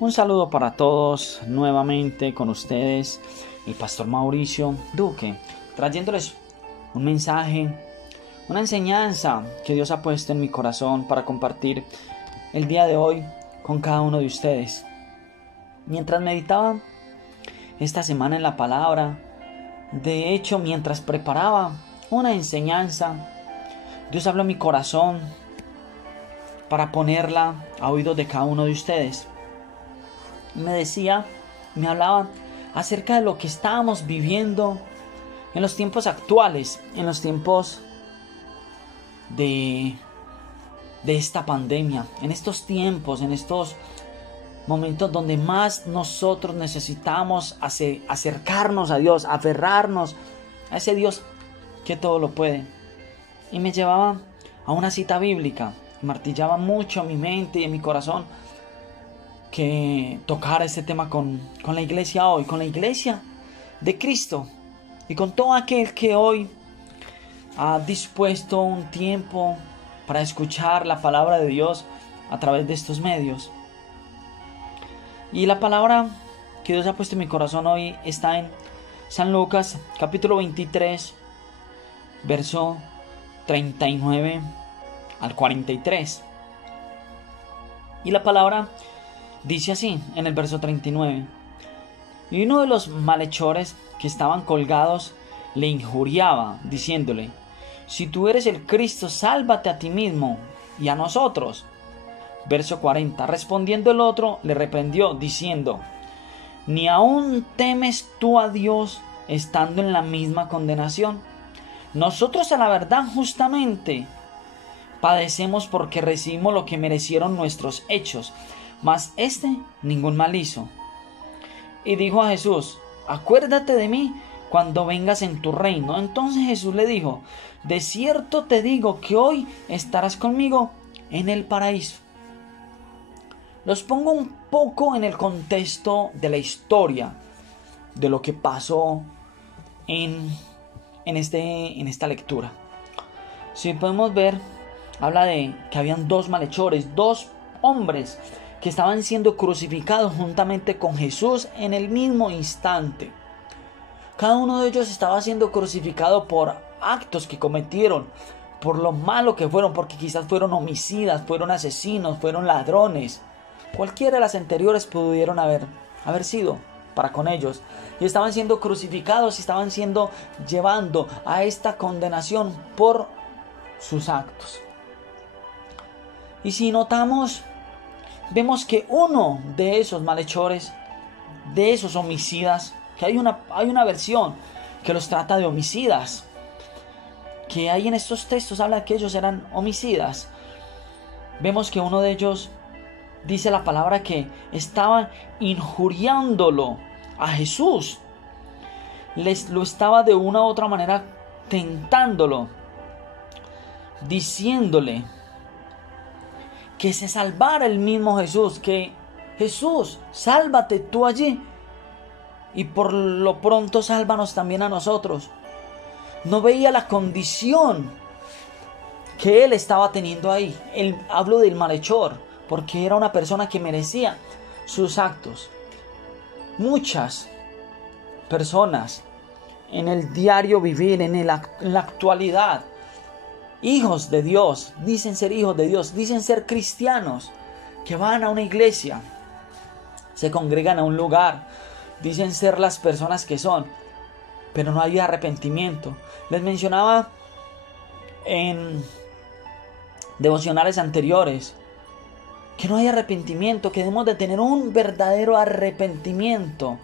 Un saludo para todos, nuevamente con ustedes, el pastor Mauricio Duque, trayéndoles un mensaje, una enseñanza que Dios ha puesto en mi corazón para compartir el día de hoy con cada uno de ustedes. Mientras meditaba esta semana en la palabra, de hecho, mientras preparaba una enseñanza, Dios habló en mi corazón para ponerla a oídos de cada uno de ustedes. Me hablaba acerca de lo que estábamos viviendo en los tiempos actuales, en los tiempos de esta pandemia, en estos tiempos, en estos momentos donde más nosotros necesitamos acercarnos a Dios, aferrarnos a ese Dios que todo lo puede. Y me llevaba a una cita bíblica, martillaba mucho en mi mente y en mi corazón que tocara este tema con la iglesia hoy, con la iglesia de Cristo y con todo aquel que hoy ha dispuesto un tiempo para escuchar la palabra de Dios a través de estos medios. Y la palabra que Dios ha puesto en mi corazón hoy está en San Lucas capítulo 23, verso 39 al 43. Y la palabra dice así en el verso 39: Y uno de los malhechores que estaban colgados le injuriaba, diciéndole: Si tú eres el Cristo, sálvate a ti mismo y a nosotros. Verso 40. Respondiendo el otro, le reprendió, diciendo: ¿Ni aún temes tú a Dios, estando en la misma condenación? Nosotros, a la verdad, justamente padecemos porque recibimos lo que merecieron nuestros hechos, mas este ningún mal hizo. Y dijo a Jesús: Acuérdate de mí cuando vengas en tu reino. Entonces Jesús le dijo: De cierto te digo que hoy estarás conmigo en el paraíso. Los pongo un poco en el contexto de la historia, de lo que pasó en esta lectura. Si podemos ver, habla de que habían dos malhechores, dos hombres que estaban siendo crucificados juntamente con Jesús en el mismo instante. Cada uno de ellos estaba siendo crucificado por actos que cometieron, por lo malo que fueron, porque quizás fueron homicidas, fueron asesinos, fueron ladrones. Cualquiera de las anteriores pudieron haber sido para con ellos. Y estaban siendo crucificados y estaban siendo llevando a esta condenación por sus actos. Y si notamos, vemos que uno de esos malhechores, de esos homicidas, que hay una versión que los trata de homicidas, que hay en estos textos habla que ellos eran homicidas. Vemos que uno de ellos dice la palabra que estaba injuriándolo a Jesús. Lo estaba de una u otra manera tentándolo, diciéndole que se salvara el mismo Jesús, que Jesús, sálvate tú allí y por lo pronto sálvanos también a nosotros. No veía la condición que él estaba teniendo ahí. Hablo del malhechor, porque era una persona que merecía sus actos. Muchas personas en el diario vivir, en la actualidad, hijos de Dios, dicen ser hijos de Dios, dicen ser cristianos, que van a una iglesia, se congregan a un lugar, dicen ser las personas que son, pero no hay arrepentimiento. Les mencionaba en devocionales anteriores que no hay arrepentimiento, que debemos de tener un verdadero arrepentimiento.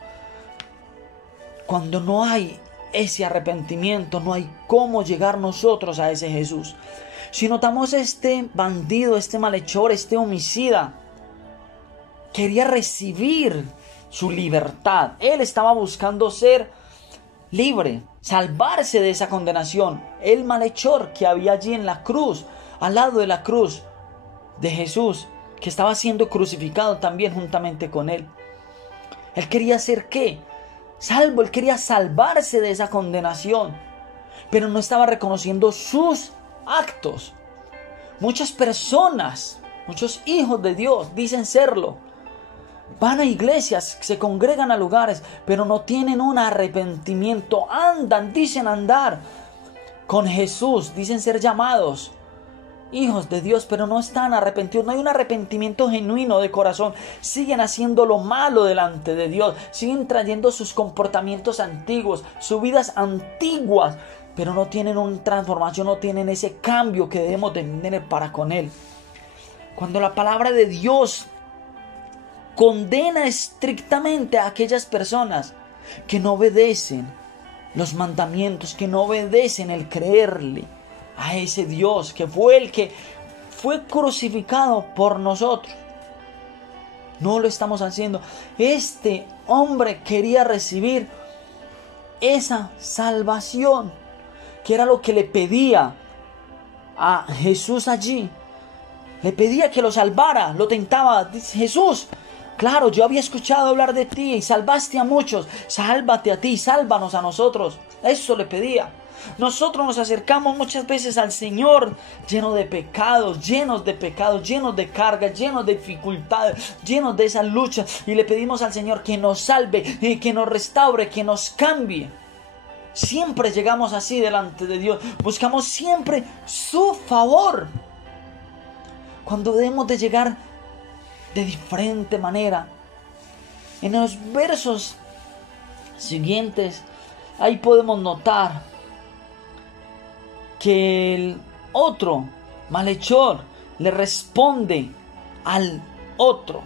Cuando no hay ese arrepentimiento, no hay cómo llegar nosotros a ese Jesús. Si notamos, este bandido, este malhechor, este homicida, quería recibir su libertad. Él estaba buscando ser libre, salvarse de esa condenación. El malhechor que había allí en la cruz, al lado de la cruz de Jesús, que estaba siendo crucificado también juntamente con él. Él quería ser ¿qué? Salvo. Él quería salvarse de esa condenación, pero no estaba reconociendo sus actos. Muchas personas, muchos hijos de Dios dicen serlo, van a iglesias, se congregan a lugares, pero no tienen un arrepentimiento. Andan, dicen andar con Jesús, dicen ser llamados hijos de Dios, pero no están arrepentidos. No hay un arrepentimiento genuino de corazón. Siguen haciendo lo malo delante de Dios. Siguen trayendo sus comportamientos antiguos, sus vidas antiguas, pero no tienen una transformación, no tienen ese cambio que debemos tener para con Él. Cuando la palabra de Dios condena estrictamente a aquellas personas que no obedecen los mandamientos, que no obedecen el creerle a ese Dios que fue el que fue crucificado por nosotros. No lo estamos haciendo. Este hombre quería recibir esa salvación, que era lo que le pedía a Jesús allí. Le pedía que lo salvara, lo tentaba. Dice: Jesús, claro, yo había escuchado hablar de ti y salvaste a muchos. Sálvate a ti, sálvanos a nosotros. Eso le pedía. Nosotros nos acercamos muchas veces al Señor llenos de pecados, llenos de cargas, llenos de dificultades, llenos de esa lucha, y le pedimos al Señor que nos salve, que nos restaure, que nos cambie. Siempre llegamos así delante de Dios, buscamos siempre su favor, cuando debemos de llegar de diferente manera. En los versos siguientes, ahí podemos notar que el otro malhechor le responde al otro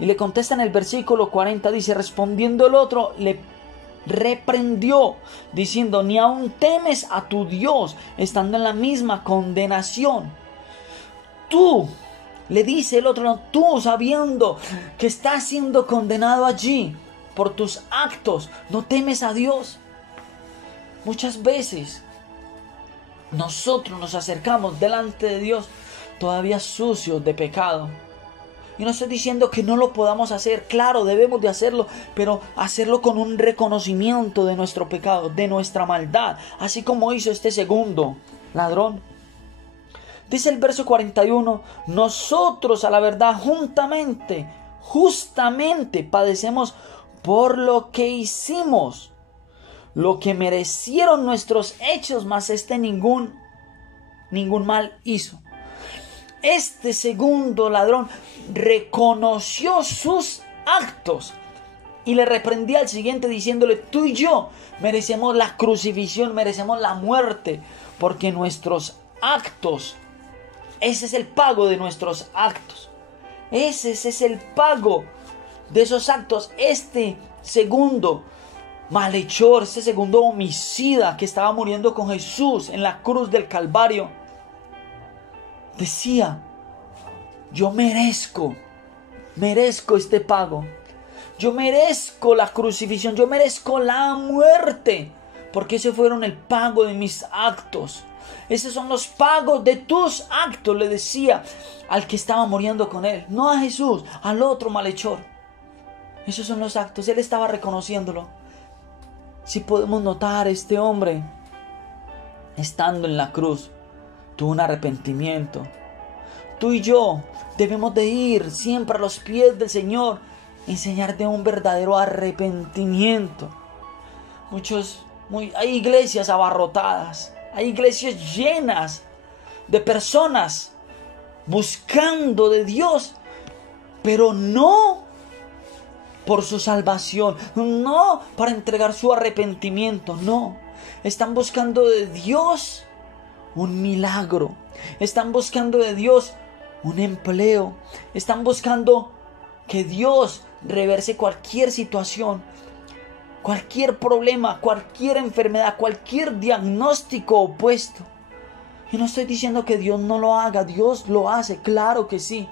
y le contesta en el versículo 40. Dice: respondiendo el otro le reprendió diciendo: ni aun temes a tu Dios, estando en la misma condenación. Tú, le dice el otro, tú, sabiendo que estás siendo condenado allí por tus actos, no temes a Dios. Muchas veces nosotros nos acercamos delante de Dios todavía sucios de pecado. Y no estoy diciendo que no lo podamos hacer. Claro, debemos de hacerlo, pero hacerlo con un reconocimiento de nuestro pecado, de nuestra maldad, así como hizo este segundo ladrón. Dice el verso 41: nosotros a la verdad justamente padecemos por lo que hicimos, lo que merecieron nuestros hechos, mas ningún mal hizo. Este segundo ladrón reconoció sus actos y le reprendía al siguiente diciéndole: tú y yo merecemos la crucifixión, merecemos la muerte, porque nuestros actos, ese es el pago de nuestros actos. Ese es el pago de esos actos. Este segundo malhechor, este segundo homicida que estaba muriendo con Jesús en la cruz del Calvario, decía: yo merezco este pago, yo merezco la crucifixión, yo merezco la muerte, porque ese fueron el pago de mis actos. Esos son los pagos de tus actos, le decía al que estaba muriendo con él, no a Jesús, al otro malhechor. Esos son los actos, él estaba reconociéndolo. Si podemos notar, este hombre, estando en la cruz, tuvo un arrepentimiento. Tú y yo debemos de ir siempre a los pies del Señor, enseñar de un verdadero arrepentimiento. Hay iglesias abarrotadas, hay iglesias llenas de personas buscando de Dios, pero no por su salvación, no para entregar su arrepentimiento, no. Están buscando de Dios un milagro, están buscando de Dios un empleo, están buscando que Dios reverse cualquier situación, cualquier problema, cualquier enfermedad, cualquier diagnóstico opuesto. Y no estoy diciendo que Dios no lo haga, Dios lo hace, claro que sí,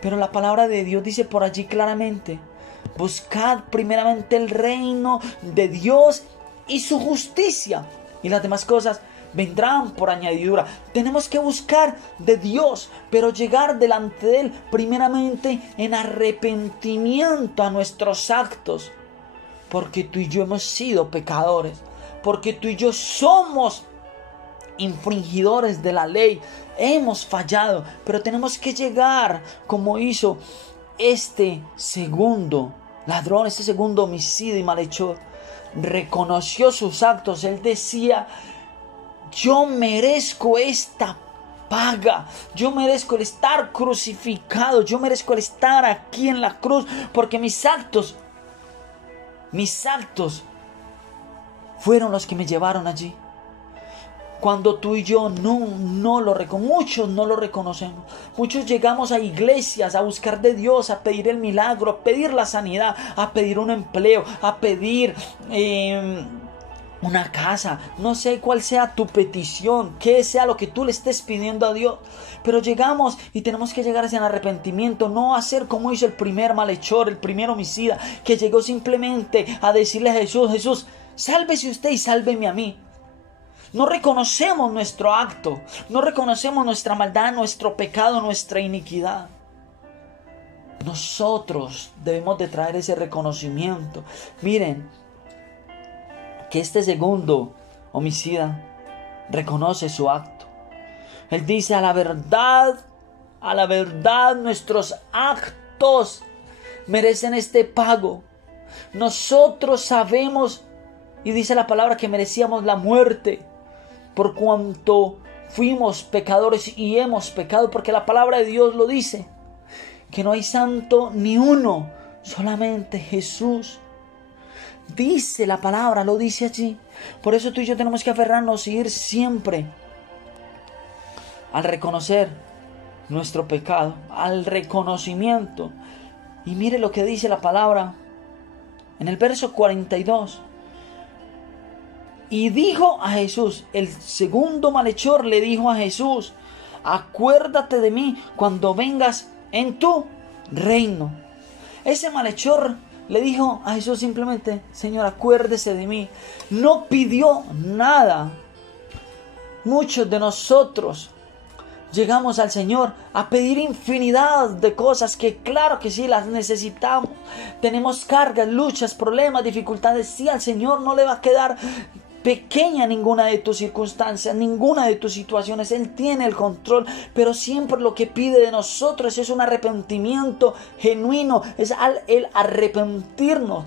pero la palabra de Dios dice por allí claramente: buscad primeramente el reino de Dios y su justicia, y las demás cosas vendrán por añadidura. Tenemos que buscar de Dios, pero llegar delante de Él primeramente en arrepentimiento a nuestros actos, porque tú y yo hemos sido pecadores, porque tú y yo somos infringidores de la ley, hemos fallado, pero tenemos que llegar como hizo este segundo ladrón, este segundo homicida y malhechor, reconoció sus actos. Él decía: yo merezco esta paga, yo merezco el estar crucificado, yo merezco el estar aquí en la cruz, porque mis actos fueron los que me llevaron allí. Cuando tú y yo muchos no lo reconocemos. Muchos llegamos a iglesias a buscar de Dios, a pedir el milagro, a pedir la sanidad, a pedir un empleo, a pedir una casa. No sé cuál sea tu petición, qué sea lo que tú le estés pidiendo a Dios. Pero llegamos y tenemos que llegar hacia el arrepentimiento, no hacer como hizo el primer malhechor, el primer homicida, que llegó simplemente a decirle a Jesús: Jesús, sálvese usted y sálveme a mí. No reconocemos nuestro acto, no reconocemos nuestra maldad, nuestro pecado, nuestra iniquidad. Nosotros debemos de traer ese reconocimiento. Miren, que este segundo homicida reconoce su acto. Él dice: a la verdad, nuestros actos merecen este pago. Nosotros sabemos, y dice la palabra, que merecíamos la muerte, por cuanto fuimos pecadores y hemos pecado, porque la palabra de Dios lo dice, que no hay santo ni uno, solamente Jesús. Dice la palabra, lo dice allí. Por eso tú y yo tenemos que aferrarnos y ir siempre al reconocer nuestro pecado, al reconocimiento. Y mire lo que dice la palabra en el verso 42. Y dijo a Jesús, el segundo malhechor le dijo a Jesús: acuérdate de mí cuando vengas en tu reino. Ese malhechor le dijo a Jesús simplemente: Señor, acuérdese de mí. No pidió nada. Muchos de nosotros llegamos al Señor a pedir infinidad de cosas que claro que sí las necesitamos. Tenemos cargas, luchas, problemas, dificultades. Sí, al Señor no le va a quedar pequeña ninguna de tus circunstancias, ninguna de tus situaciones. Él tiene el control, pero siempre lo que pide de nosotros es un arrepentimiento genuino, es el arrepentirnos.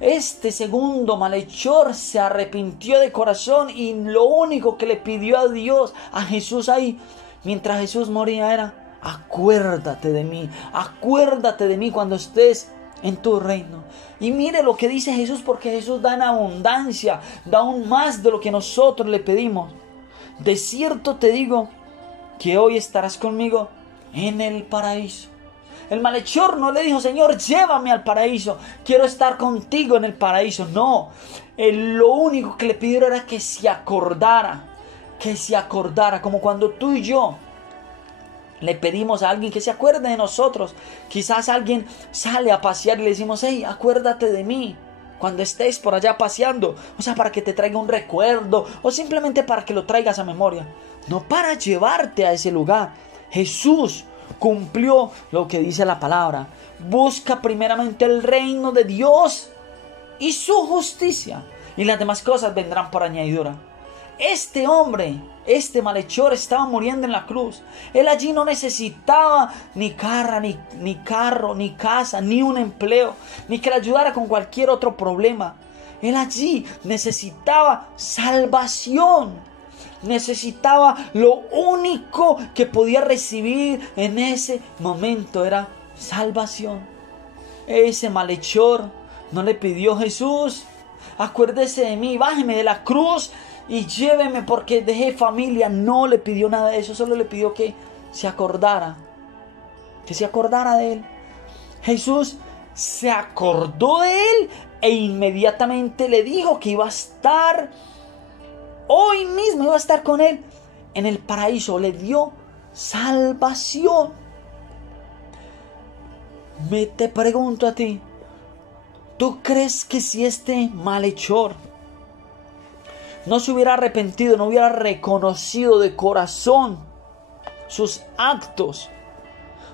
Este segundo malhechor se arrepintió de corazón y lo único que le pidió a Dios, a Jesús ahí, mientras Jesús moría, era: acuérdate de mí cuando estés en tu reino. Y mire lo que dice Jesús, porque Jesús da en abundancia, da aún más de lo que nosotros le pedimos. De cierto te digo que hoy estarás conmigo en el paraíso. El malhechor no le dijo: Señor, llévame al paraíso, quiero estar contigo en el paraíso. No, lo único que le pidió era que se acordara, como cuando tú y yo le pedimos a alguien que se acuerde de nosotros. Quizás alguien sale a pasear y le decimos: hey, acuérdate de mí cuando estés por allá paseando. O sea, para que te traiga un recuerdo, o simplemente para que lo traigas a memoria. No para llevarte a ese lugar. Jesús cumplió lo que dice la palabra: busca primeramente el reino de Dios y su justicia, y las demás cosas vendrán por añadidura. Este hombre, este malhechor, estaba muriendo en la cruz. Él allí no necesitaba ni carro, ni casa, ni un empleo, ni que le ayudara con cualquier otro problema. Él allí necesitaba salvación. Necesitaba lo único que podía recibir en ese momento, era salvación. Ese malhechor no le pidió: Jesús, acuérdese de mí, bájeme de la cruz y lléveme porque dejé familia. No le pidió nada de eso, solo le pidió que se acordara de él. Jesús se acordó de él e inmediatamente le dijo que iba a estar hoy mismo, iba a estar con él en el paraíso. Le dio salvación. Te pregunto a ti, ¿tú crees que si este malhechor no se hubiera arrepentido, no hubiera reconocido de corazón sus actos,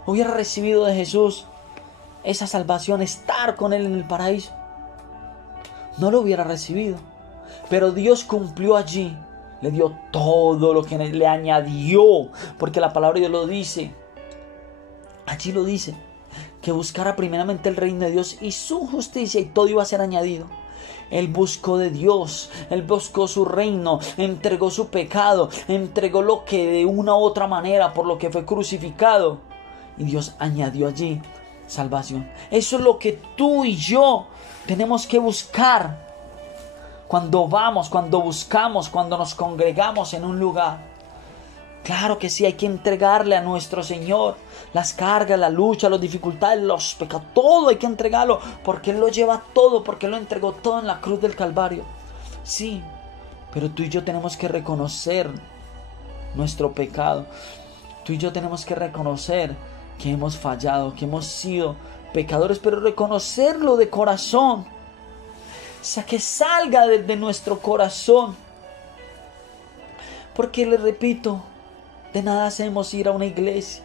hubiera recibido de Jesús esa salvación, estar con él en el paraíso? No lo hubiera recibido. Pero Dios cumplió allí, le dio todo lo que le añadió, porque la palabra de Dios lo dice. Allí lo dice, que buscara primeramente el reino de Dios y su justicia, y todo iba a ser añadido. Él buscó de Dios, Él buscó su reino, entregó su pecado, entregó lo que de una u otra manera por lo que fue crucificado, y Dios añadió allí salvación. Eso es lo que tú y yo tenemos que buscar cuando vamos, cuando buscamos, cuando nos congregamos en un lugar. Claro que sí, hay que entregarle a nuestro Señor las cargas, la lucha, las dificultades, los pecados, todo hay que entregarlo, porque Él lo lleva todo, porque Él lo entregó todo en la cruz del Calvario. Sí, pero tú y yo tenemos que reconocer nuestro pecado. Tú y yo tenemos que reconocer que hemos fallado, que hemos sido pecadores, pero reconocerlo de corazón. O sea, que salga de nuestro corazón. Porque les repito, de nada hacemos ir a una iglesia,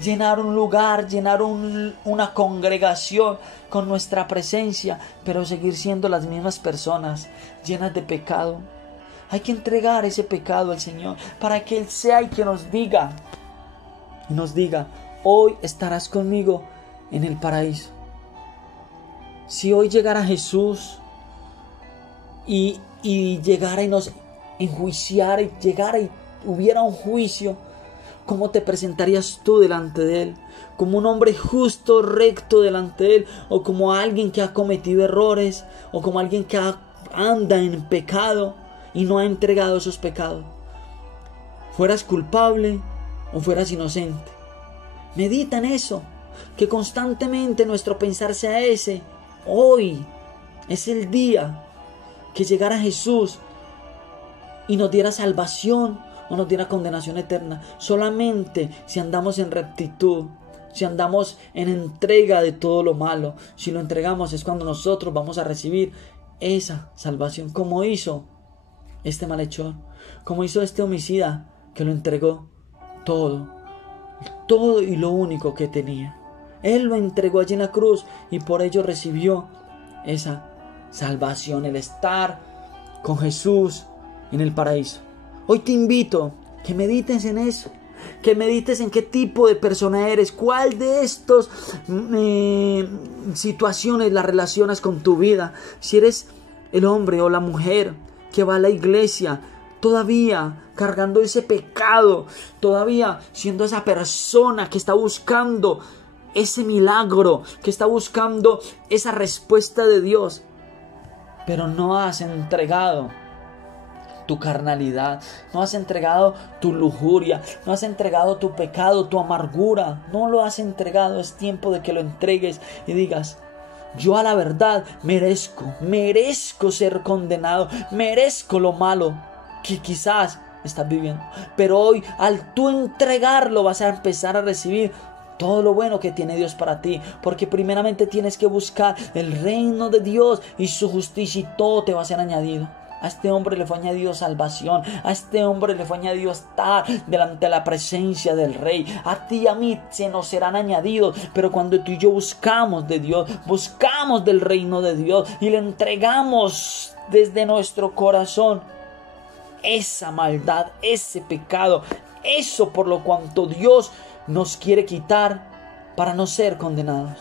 llenar un lugar, llenar una congregación con nuestra presencia, pero seguir siendo las mismas personas llenas de pecado. Hay que entregar ese pecado al Señor para que Él sea y que nos diga, hoy estarás conmigo en el paraíso. Si hoy llegara Jesús y llegara y nos enjuiciara, y llegara y hubiera un juicio, ¿cómo te presentarías tú delante de Él? ¿Como un hombre justo, recto delante de Él? ¿O como alguien que ha cometido errores? ¿O como alguien que anda en pecado y no ha entregado esos pecados? ¿Fueras culpable o fueras inocente? Medita en eso, que constantemente nuestro pensar sea ese. Hoy es el día que llegara Jesús y nos diera salvación o nos diera condenación eterna. Solamente si andamos en rectitud, si andamos en entrega de todo lo malo, si lo entregamos, es cuando nosotros vamos a recibir esa salvación, como hizo este malhechor, como hizo este homicida que lo entregó todo y lo único que tenía. Él lo entregó allí en la cruz y por ello recibió esa salvación, el estar con Jesús en el paraíso. Hoy te invito que medites en eso, que medites en qué tipo de persona eres, cuál de estas situaciones las relacionas con tu vida. Si eres el hombre o la mujer que va a la iglesia todavía cargando ese pecado, todavía siendo esa persona que está buscando ese milagro, que está buscando esa respuesta de Dios, pero no has entregado tu carnalidad, no has entregado tu lujuria, no has entregado tu pecado, tu amargura, no lo has entregado. Es tiempo de que lo entregues y digas: yo a la verdad merezco ser condenado, merezco lo malo que quizás estás viviendo, pero hoy al tú entregarlo vas a empezar a recibir todo lo bueno que tiene Dios para ti, porque primeramente tienes que buscar el reino de Dios y su justicia, y todo te va a ser añadido. A este hombre le fue añadido salvación. A este hombre le fue añadido estar delante de la presencia del Rey. A ti y a mí se nos serán añadidos. Pero cuando tú y yo buscamos de Dios, buscamos del reino de Dios y le entregamos desde nuestro corazón esa maldad, ese pecado, eso por lo cuanto Dios nos quiere quitar para no ser condenados.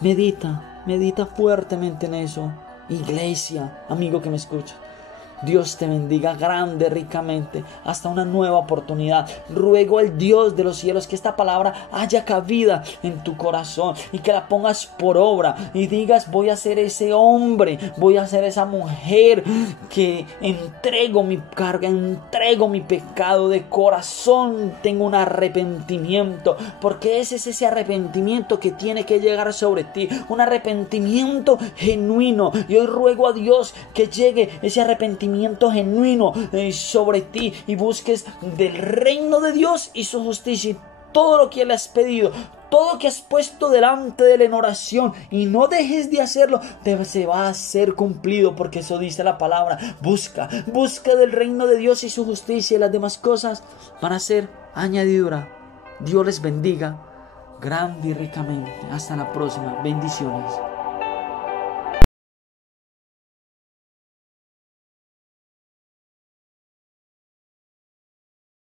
Medita fuertemente en eso. Iglesia, amigo que me escuchas, Dios te bendiga grande, ricamente, hasta una nueva oportunidad. Ruego al Dios de los cielos que esta palabra haya cabida en tu corazón y que la pongas por obra y digas: voy a ser ese hombre, voy a ser esa mujer que entrego mi carga, entrego mi pecado de corazón. Tengo un arrepentimiento, porque ese es ese arrepentimiento que tiene que llegar sobre ti, un arrepentimiento genuino. Y hoy ruego a Dios que llegue ese arrepentimiento genuino sobre ti y busques del reino de Dios y su justicia, y todo lo que le has pedido, todo lo que has puesto delante de él en oración, y no dejes de hacerlo, se va a ser cumplido, porque eso dice la palabra. Busca del reino de Dios y su justicia, y las demás cosas van a ser añadidura. Dios les bendiga grande y ricamente. Hasta la próxima. Bendiciones.